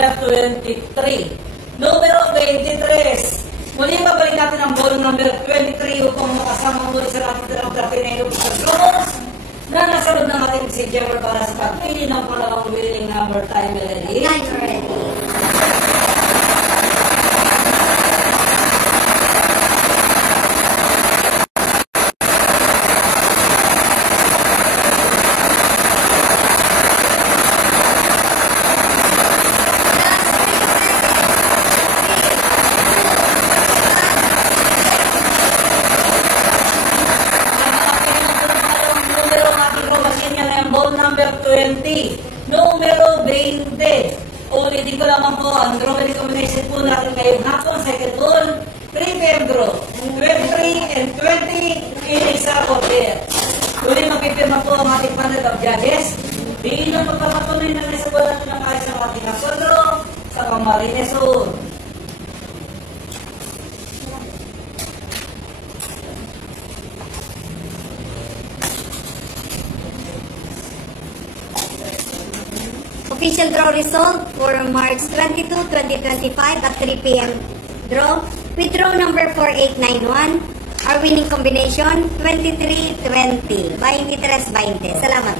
number 23. Numero 23. Muli babalik natin ang ball number 23 upang makasama muli sa ating dalawang Platinero Mr. Cruz na nasa loob ng ating si Jeffer para sa pagpili ng pangalawang winning number time ready. Number 20, numero 20. Ulitin ko naman po, ang draw combination po natin ngayong hapon, second ball, 3 PM draw, 23 and 20, in-isa order. Uli mapipirma po ang ating panel of judges. Bilang magpapatuloy na nasa bola natin ang ayos sa ating asodro sa Camarines Sur. Official draw result for March 22, 2025 at 3 PM draw. With draw number 4891, our winning combination 23-20. 23-20. Salamat.